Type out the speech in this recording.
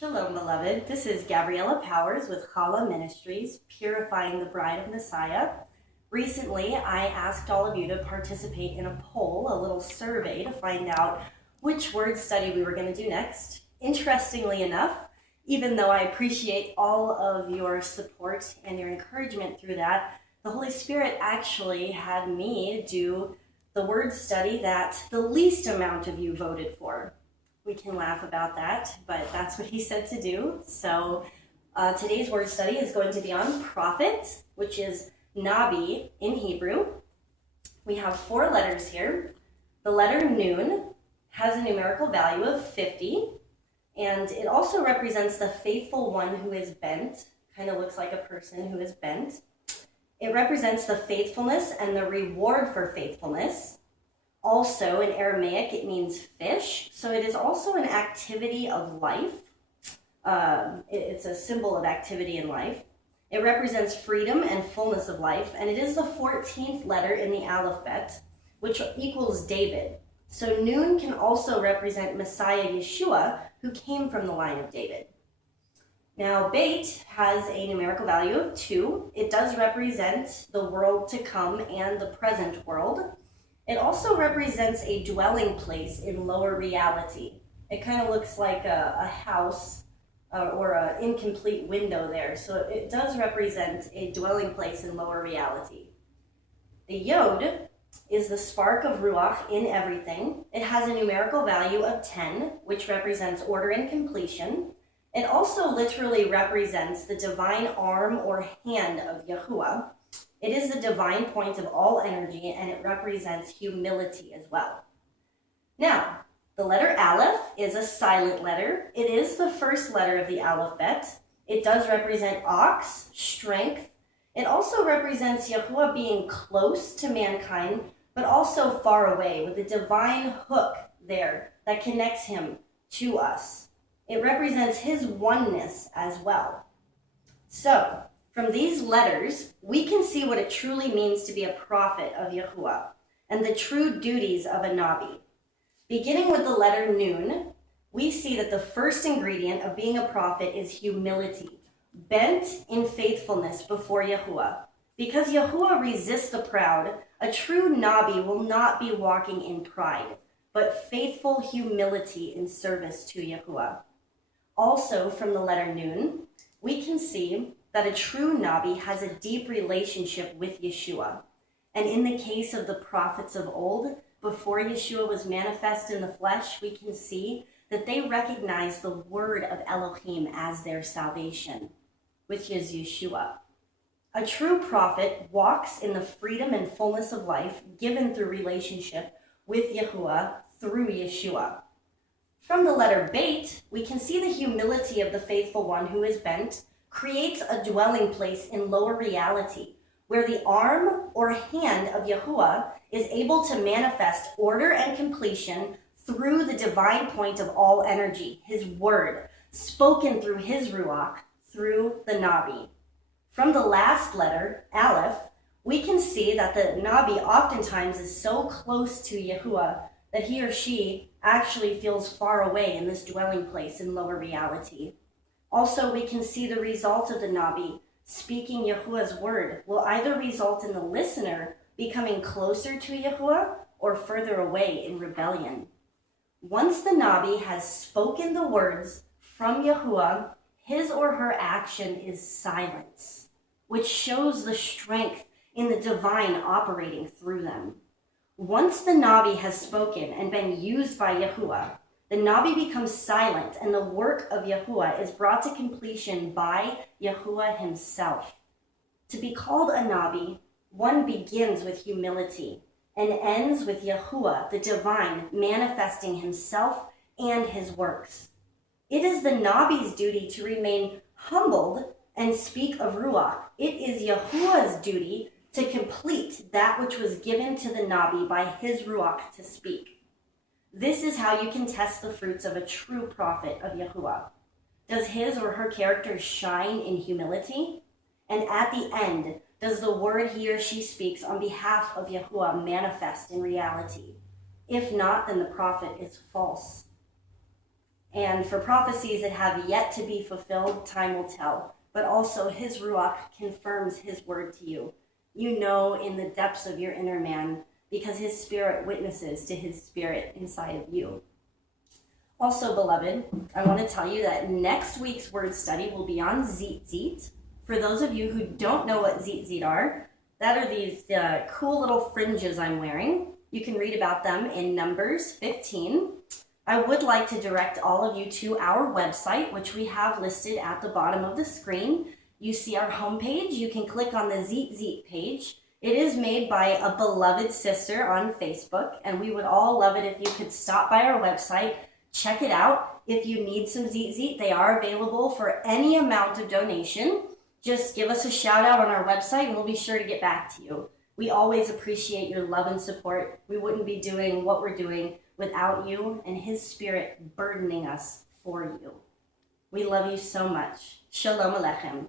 Shalom, beloved. This is Gabriella Powers with Chala Ministries, Purifying the Bride of Messiah. Recently, I asked all of you to participate in a poll, a little survey, to find out which word study we were going to do next. Interestingly enough, even though I appreciate all of your support and your encouragement through that, the Holy Spirit actually had me do the word study that the least amount of you voted for. We can laugh about that, but that's what he said to do. So today's word study is going to be on prophet, which is Nabi in Hebrew. We have 4 letters here. The letter Nun has a numerical value of 50, and it also represents the faithful one who is bent. Kind of looks like a person who is bent. It represents the faithfulness and the reward for faithfulness. Also, in Aramaic, it means fish, so it is also an activity of life. It's a symbol of activity in life. It represents freedom and fullness of life, and it is the 14th letter in the alphabet, which equals David. So Nun can also represent Messiah Yeshua, who came from the line of David. Now, Beit has a numerical value of 2. It does represent the world to come and the present world. It also represents a dwelling place in lower reality. It kind of looks like a house or an incomplete window there. So it does represent a dwelling place in lower reality. The Yod is the spark of Ruach in everything. It has a numerical value of 10, which represents order and completion. It also literally represents the divine arm or hand of Yahuwah. It is the divine point of all energy, and it represents humility as well. Now, the letter Aleph is a silent letter. It is the first letter of the alphabet. It does represent ox, strength. It also represents Yahuwah being close to mankind, but also far away, with a divine hook there that connects him to us. It represents his oneness as well. So, from these letters, we can see what it truly means to be a prophet of Yahuwah and the true duties of a Nabi. Beginning with the letter Nun, we see that the first ingredient of being a prophet is humility, bent in faithfulness before Yahuwah. Because Yahuwah resists the proud, a true Nabi will not be walking in pride, but faithful humility in service to Yahuwah. Also, from the letter Nun, we can see that a true Nabi has a deep relationship with Yeshua. And in the case of the prophets of old, before Yeshua was manifest in the flesh, we can see that they recognized the word of Elohim as their salvation, which is Yeshua. A true prophet walks in the freedom and fullness of life given through relationship with Yahuwah through Yeshua. From the letter Beit, we can see the humility of the faithful one who is bent, creates a dwelling place in lower reality, where the arm or hand of Yahuwah is able to manifest order and completion through the divine point of all energy, his word, spoken through his Ruach, through the Nabi. From the last letter, Aleph, we can see that the Nabi oftentimes is so close to Yahuwah that he or she actually feels far away in this dwelling place in lower reality. Also, we can see the result of the Nabi speaking Yahuwah's word will either result in the listener becoming closer to Yahuwah or further away in rebellion. Once the Nabi has spoken the words from Yahuwah, his or her action is silence, which shows the strength in the divine operating through them. Once the Nabi has spoken and been used by Yahuwah, the Nabi becomes silent, and the work of Yahuwah is brought to completion by Yahuwah himself. To be called a Nabi, one begins with humility and ends with Yahuwah, the divine, manifesting himself and his works. It is the Nabi's duty to remain humbled and speak of Ruach. It is Yahuwah's duty to complete that which was given to the Nabi by his Ruach to speak. This is how you can test the fruits of a true prophet of Yahuwah. Does his or her character shine in humility? And at the end, does the word he or she speaks on behalf of Yahuwah manifest in reality? If not, then the prophet is false. And for prophecies that have yet to be fulfilled, time will tell. But also his Ruach confirms his word to you. You know in the depths of your inner man, because his spirit witnesses to his spirit inside of you. Also, beloved, I want to tell you that next week's word study will be on zitzit. For those of you who don't know what zitzit are, that are these cool little fringes I'm wearing. You can read about them in Numbers 15. I would like to direct all of you to our website, which we have listed at the bottom of the screen. You see our homepage. You can click on the zitzit page. It is made by a beloved sister on Facebook, and we would all love it if you could stop by our website, check it out. If you need some zitzit, they are available for any amount of donation. Just give us a shout out on our website and we'll be sure to get back to you. We always appreciate your love and support. We wouldn't be doing what we're doing without you and his spirit burdening us for you. We love you so much. Shalom Aleichem.